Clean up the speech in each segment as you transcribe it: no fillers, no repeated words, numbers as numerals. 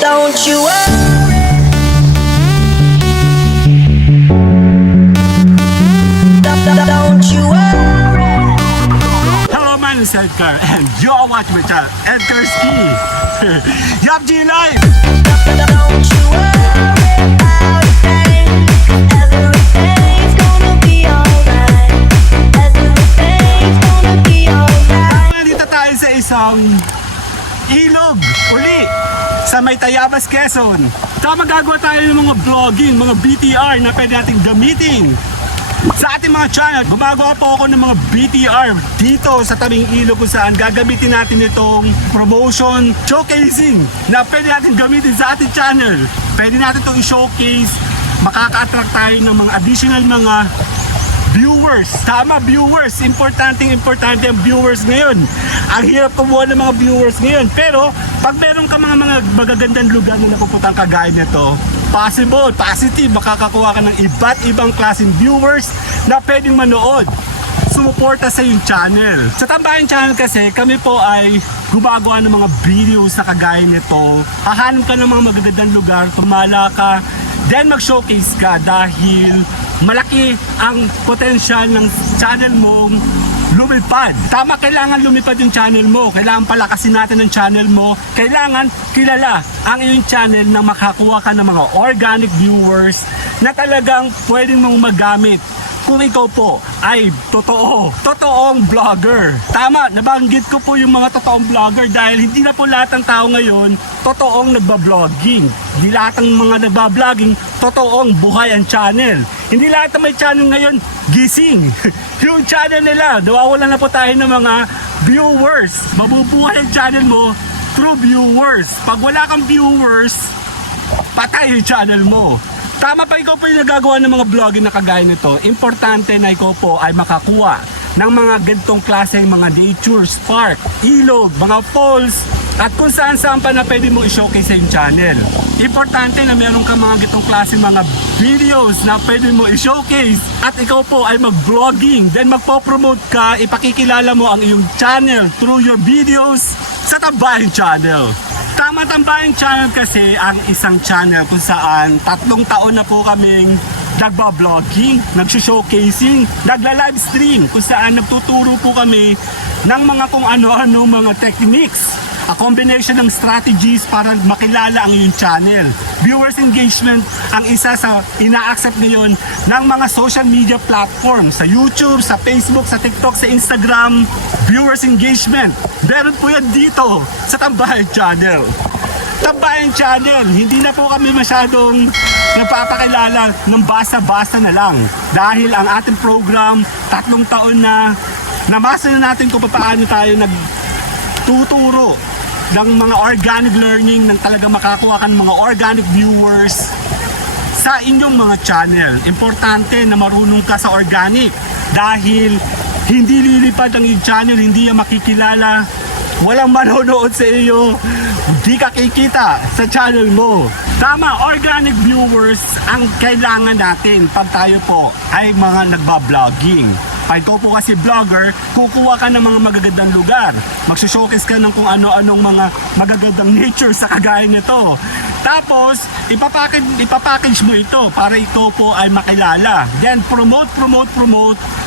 Don't you worry. Don't you worry. Hello, my name is Edgar, and you're watching my channel, Edgar's Key. Yup, G Life! Don't you worry about a thing. Everything's gonna be alright. Everything's gonna be alright. Nandito tayo sa isang ilog, uli, sa may Tayabas, Quezon. Saka magagawa tayo ng mga vlogging, mga BTR na pwede nating gamitin sa ating mga channel. Gumagawa po ako ng mga BTR dito sa tabing ilog kung saan gagamitin natin itong promotion, showcasing na pwede natin gamitin sa ating channel. Pwede natin itong i-showcase, makaka-attract tayo ng mga additional mga viewers. Tama, viewers. Importante ang viewers ngayon. Ang hirap kumuha ng mga viewers ngayon. Pero pag meron ka mga magagandang lugar na napupuntan kagaya nito, possible, positive, makakakuha ka ng iba't ibang klaseng viewers na pwedeng manood, sumuporta sa yung channel. Sa Tambayan Channel kasi, kami po ay gumagawa ng mga videos na kagaya nito. Hahanap ka ng mga magagandang lugar, tumala ka, then mag-showcase ka dahil malaki ang potential ng channel mong lumipad. Tama, kailangan lumipad yung channel mo. Kailangan palakasin natin ang channel mo. Kailangan kilala ang iyong channel na makakuha ka ng mga organic viewers na talagang pwedeng mong magamit kung ikaw po ay totoong vlogger. Tama, nabanggit ko po yung mga totoong vlogger dahil hindi na po lahat ng tao ngayon totoong nagba-vlogging. Hindi lahat ng mga nagba-vlogging totoong buhay ang channel. Hindi lahat ng may channel ngayon gising. Yung channel nila, nawawalan na po tayo ng mga viewers. Mabubuhay ang channel mo through viewers. Pag wala kang viewers, patay yung channel mo. Tama, pa ikaw po yung nagagawa ng mga vlogging na kagaya nito, importante na ikaw po ay makakuha ng mga ganitong klaseng mga nature, park, ilog, mga falls, at kung saan pa na pwede mo i-showcase sa yung channel. Importante na meron ka mga ganitong klaseng mga videos na pwede mo i-showcase at ikaw po ay mag-vlogging, then magpo-promote ka, ipakikilala mo ang iyong channel through your videos sa Tambayan Channel. Tama, Tambayan Channel kasi ang isang channel kung saan 3 taon na po kaming nagba-vlogging, nag-showcasing, nagla-livestream kung saan nagtuturo po kami ng mga kung ano-ano mga techniques, a combination ng strategies para makilala ang iyong channel. Viewers engagement ang isa sa ina-accept ngayon ng mga social media platforms, sa YouTube, sa Facebook, sa TikTok, sa Instagram. Viewers engagement, meron po yan dito sa Tambayan Channel. Tambayan Channel, hindi na po kami masyadong nagpapakilala ng basa-basa na lang dahil ang ating program 3 taon na namasa na natin kung paano tayo nagtuturo ng mga organic learning ng talagang makakuha ka ng mga organic viewers sa inyong mga channel. Importante na marunong ka sa organic dahil hindi lilipad ang iyong channel, hindi yan makikilala, walang manonood sa iyo, hindi ka kikita sa channel mo. Tama, organic viewers ang kailangan natin pag tayo po ay mga nagba-vlogging. Pag ikaw po kasi vlogger, kukuha ka ng mga magagandang lugar. Magsushowcase ka ng kung ano-anong mga magagandang nature sa kagaya nito. Tapos, ipapackage mo ito para ito po ay makilala. Then, promote.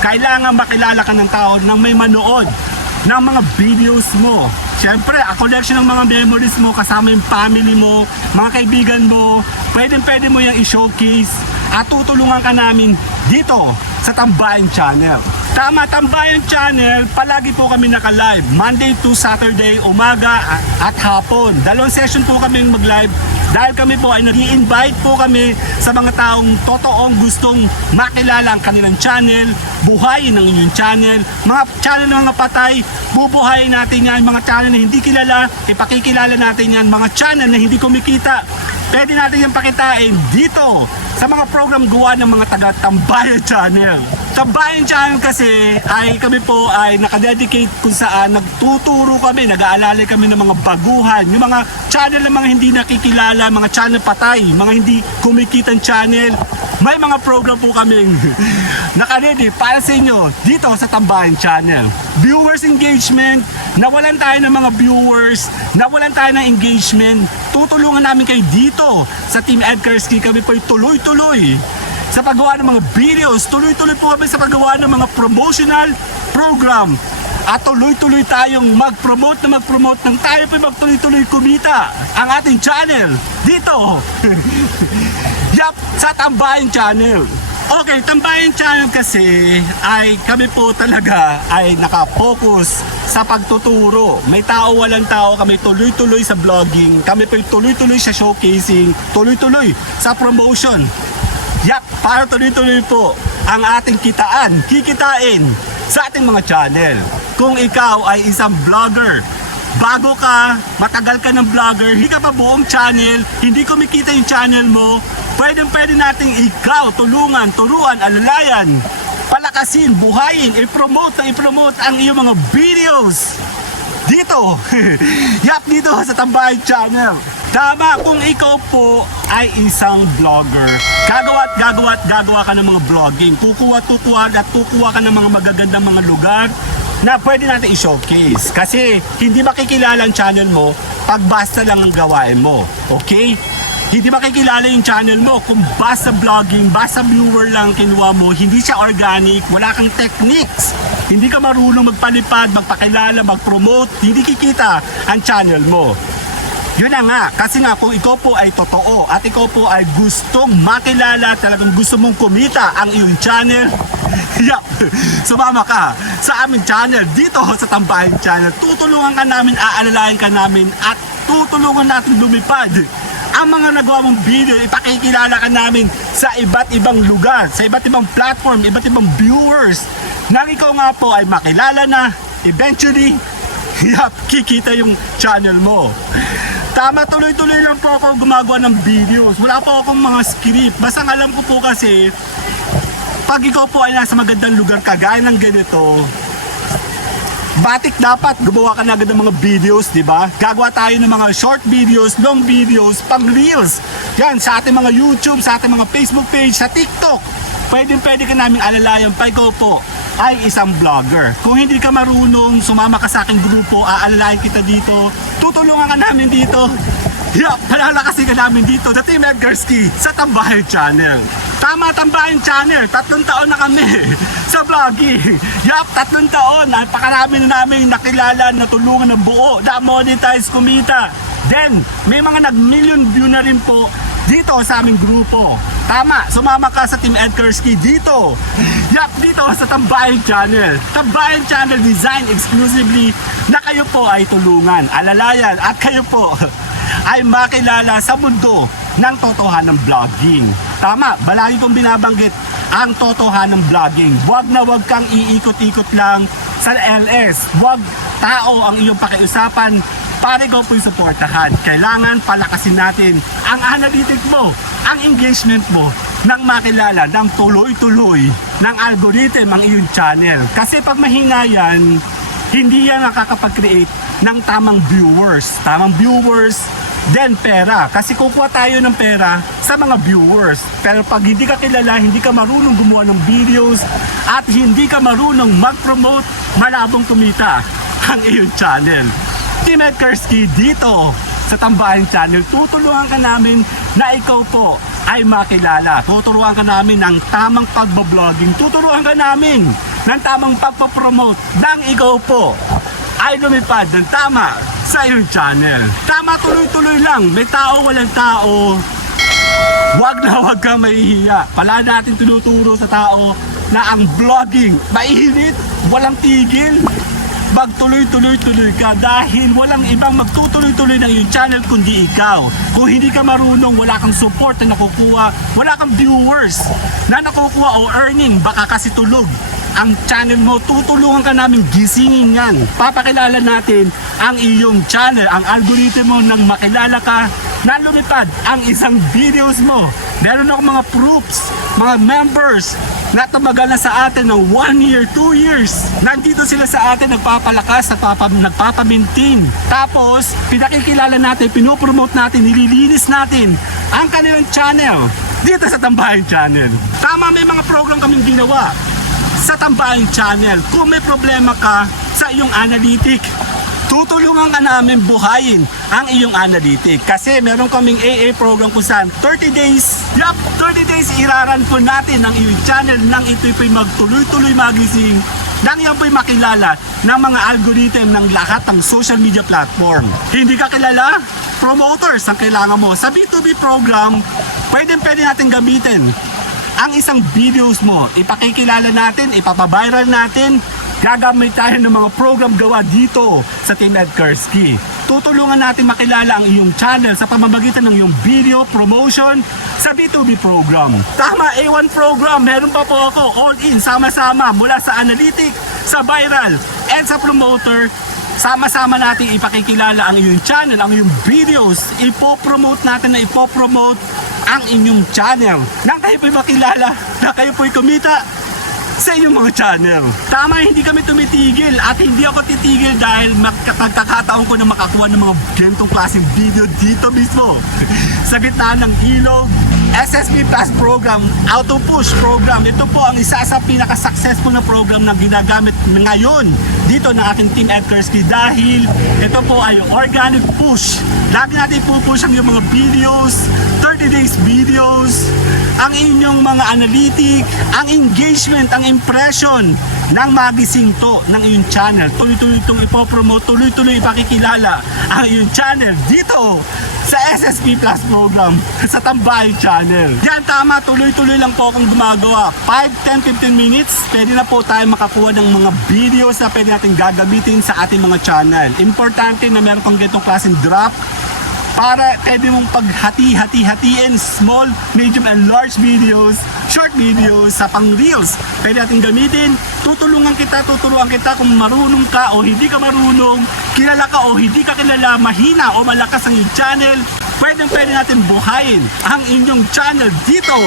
Kailangan makilala ka ng tao nang may manood ng mga videos mo. Siyempre, a collection ng mga memories mo kasama yung family mo, mga kaibigan mo, pwede mo yung i-showcase at tutulungan ka namin dito sa Tambayan Channel. Tama, Tambayan Channel, palagi po kami naka-live, Monday to Saturday, umaga at hapon. 2 session po kami mag-live dahil kami po ay nag-i-invite po kami sa mga taong totoong gustong makilala ang kanilang channel, buhayin ang inyong channel, mga channel na mga patay, bubuhayin natin yan, mga channel na hindi kilala, ipakikilala natin yan, mga channel na hindi kumikita, pwede natin yung pakitain dito sa mga program gawa ng mga taga Tambayan Channel. Tambayan Channel kasi ay kami po ay nakadedicate kung saan nagtuturo kami, nag-aalala kami ng mga baguhan, yung mga channel na mga hindi nakikilala, mga channel patay, mga hindi kumikitang channel. may mga program po kaming naka-ready para sa inyo dito sa Tambayan Channel. Viewers engagement, nawalan tayo ng mga viewers, nawalan tayo ng engagement, tutulungan namin kayo dito sa Team Ed Karski. Kami po tuloy-tuloy sa paggawa ng mga videos, tuloy-tuloy po kami sa paggawa ng mga promotional program. At tuloy-tuloy tayong mag-promote ng tayo po magtuloy-tuloy kumita ang ating channel dito. Yap, sa Tambayan Channel. Okay, Tambayan Channel kasi ay kami po talaga ay nakapokus sa pagtuturo. May tao, walang tao, kami tuloy-tuloy sa vlogging, kami po tuloy-tuloy sa showcasing, tuloy-tuloy sa promotion. Yap, para tuloy-tuloy po ang ating kikitain sa ating mga channel. Kung ikaw ay isang vlogger, bago ka, matagal ka ng vlogger, hindi ka pa buong channel, hindi kumikita yung channel mo, pwede nating ikaw turuan, alalayan, palakasin, buhayin, i-promote ang iyong mga videos dito. Yap, dito sa Tambayan Channel. Tama, kung ikaw po ay isang vlogger, gagawa ka ng mga vlogging, kukuha ka ng mga magagandang mga lugar na pwede natin i-showcase. Kasi hindi makikilala ang channel mo pag basta lang ang gawain mo. Okay? Hindi makikilala yung channel mo kung basta vlogging, basta viewer lang kinuha mo, hindi siya organic, wala kang techniques. Hindi ka marunong magpalipad, magpakilala, mag-promote, hindi kikita ang channel mo. Yun na nga, kasi nga kung ikaw po ay totoo at ikaw po ay gustong makilala, talagang gusto mong kumita ang iyong channel, yap, sumama ka sa aming channel dito sa Tambayan Channel. Tutulungan ka namin, aalalayan ka namin at tutulungan natin lumipad ang mga nagawa mong video. Ipakikilala ka namin sa iba't ibang lugar, sa iba't ibang platform, iba't ibang viewers nang ikaw nga po ay makilala na eventually. Yap, kikita yung channel mo. Tama, tuloy-tuloy lang po ako gumagawa ng videos. Wala po akong mga script. Basta ang alam ko po kasi, pag ikaw po ay nasa magandang lugar kagaya ng ganito, batik dapat gumawa ka na agad ng mga videos, di ba? Gagawa tayo ng mga short videos, long videos, pang reels. Yan, sa ating mga YouTube, sa ating mga Facebook page, sa TikTok. Pwede ka namin alalayan pa ikaw po ay isang vlogger. Kung hindi ka marunong, sumama ka sa aking grupo, aalalayan kita dito, tutulungan ka namin dito. Yup, palalakasin ka namin dito sa Team Ed Karski sa Tambayan Channel. Tama, Tambayan Channel, 3 taon na kami sa vlogging. Yup, 3 taon, napakarami na namin nakilala, natulungan ng buo, na-monetize, kumita. Then, may mga nag-million view na rin po dito sa aming grupo. Tama, sumama ka sa Team Ed Karski dito. Yap, dito sa Tambayan Channel. Tambayan Channel design exclusively na kayo po ay tulungan, alalayan at kayo po ay makilala sa mundo ng totohanan ng vlogging. Tama, balagi kong binabanggit ang totohanan ng vlogging. Huwag na huwag kang iikot-ikot lang sa LS. Huwag tao ang iyong pakiusapan para ikaw po'y suportahan. Kailangan palakasin natin ang analytic mo, ang engagement mo, nang makilala ng tuloy-tuloy ng algorithm ang iyong channel. Kasi pag mahina yan, hindi yan nakakapag-create ng tamang viewers. Tamang viewers, then pera. Kasi kukuha tayo ng pera sa mga viewers. Pero pag hindi ka kilala, hindi ka marunong gumawa ng videos, at hindi ka marunong mag-promote, malabong kumita ang iyong channel. Team Ed Karski dito sa Tambayan Channel, tutulungan ka namin na ikaw po ay makilala. Tuturuan ka namin ng tamang pagbabloging. Tuturuan ka namin ng tamang pagpapromote nang ikaw po ay lumipad ng tama sa iyong channel. Tama, tuloy-tuloy lang. May tao, walang tao. Huwag na huwag kang mahihiya. Pala natin tinuturo sa tao na ang vlogging mainit, walang tigil. Magtuloy-tuloy-tuloy ka dahil walang ibang magtutuloy-tuloy ng iyong channel kundi ikaw. Kung hindi ka marunong, wala kang support na nakukuha, wala kang viewers na nakukuha o earning, baka kasi tulog ang channel mo, tutulungan ka namin gisingin yan. Papakilala natin ang iyong channel, ang algorithm mo nang makilala ka na lumipad ang isang videos mo. Meron akong mga proofs, mga members na tumagal na sa atin ng 1 year, 2 years. Nandito sila sa atin, nagpapalakas, nagpapamintin. Tapos, pinakikilala natin, pinopromote natin, nililinis natin ang kanilang channel. dito sa Tambayan Channel. Tama, may mga program kaming ginawa sa Tambayan Channel. Kung may problema ka sa iyong analytic, tutulungan ka namin buhayin ang iyong analytic. Kasi meron kaming AA program kung saan 30 days, 30 days iraran po natin ang iyong channel nang ito'y po'y magtuloy-tuloy magising, nang yan po'y makilala ng mga algorithm ng lahat ng social media platform. Hindi ka kilala? Promoters ang kailangan mo. Sa B2B program, pwede natin gamitin ang isang videos mo. Ipakikilala natin, ipapaviral natin, gagamit tayo ng mga program gawa dito sa Team Ed Kursky. Tutulungan natin makilala ang iyong channel sa pamamagitan ng iyong video promotion sa B2B program. Tama, A1 program, meron pa po ako all in, sama-sama mula sa analytic, sa viral, and sa promoter. Sama-sama natin ipakikilala ang iyong channel, ang iyong videos. Ipopromote natin na ipopromote ang inyong channel. Nang kayo po'y makilala, na kayo po'y kumita sa inyong mga channel. Tama, hindi kami tumitigil at hindi ako titigil dahil magkakataon ko na makakuha ng mga ganitong klaseng video dito mismo. Sa gitna ng ilog, SSP Plus program, Auto Push program. Ito po ang isa sa pinaka-successful na program na ginagamit ngayon dito ng ating Team Ed Kursky dahil ito po ay organic push. Lagi natin pupush ang yung mga videos, 30 days videos, ang inyong mga analytic, ang engagement, ang impression ng magising to ng iyong channel. Tuloy-tuloy itong ipopromote, tuloy-tuloy ipakikilala ang iyong channel dito sa SSP Plus program sa Tambayan Channel. Yan, tama, tuloy-tuloy lang po akong gumagawa. 5, 10, 15 minutes, pwede na po tayo makakuha ng mga videos na pwede natin gagamitin sa ating mga channel. Importante na meron pang ganitong klaseng drop para pwede mong paghati-hatiin small, medium, and large videos, short videos sa pang reels. Pwede natin gamitin, tuturuan kita kung marunong ka o hindi ka marunong, kilala ka o hindi ka kilala, mahina o malakas ang iyong channel. Pwede natin buhayin ang inyong channel dito.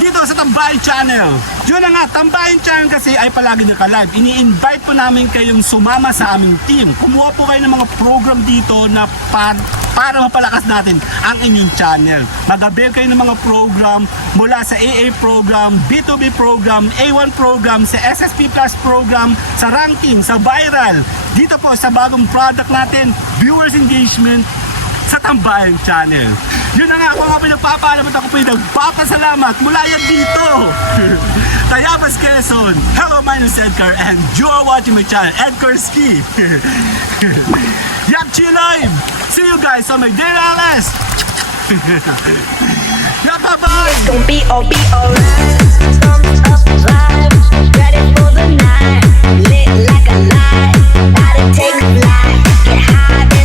Dito sa Tambayan Channel. Yun na nga, Tambayan Channel kasi ay palagi naka-live. Ini-invite po namin kayong sumama sa aming team. Kumuha po kayo ng mga program dito na para mapalakas natin ang inyong channel. Mag-avail kayo ng mga program mula sa AA program, B2B program, A1 program, sa SSP Plus program, sa ranking, sa viral. Dito po sa bagong product natin, viewers engagement, sa Tambayan Channel. Yun na nga, ako nga pinagpapaalam at ako pinagpapasalamat mula yan dito. Tayabas, Quezon. Hello, my name is Edgar and you are watching my channel, Ed Kursky. Yakchi Live! See you guys on my daily LS. Yeah, bye-bye! It's gonna be alright. Thumbs up vibe, ready for the night. Lit like a light, body take flight. Get high.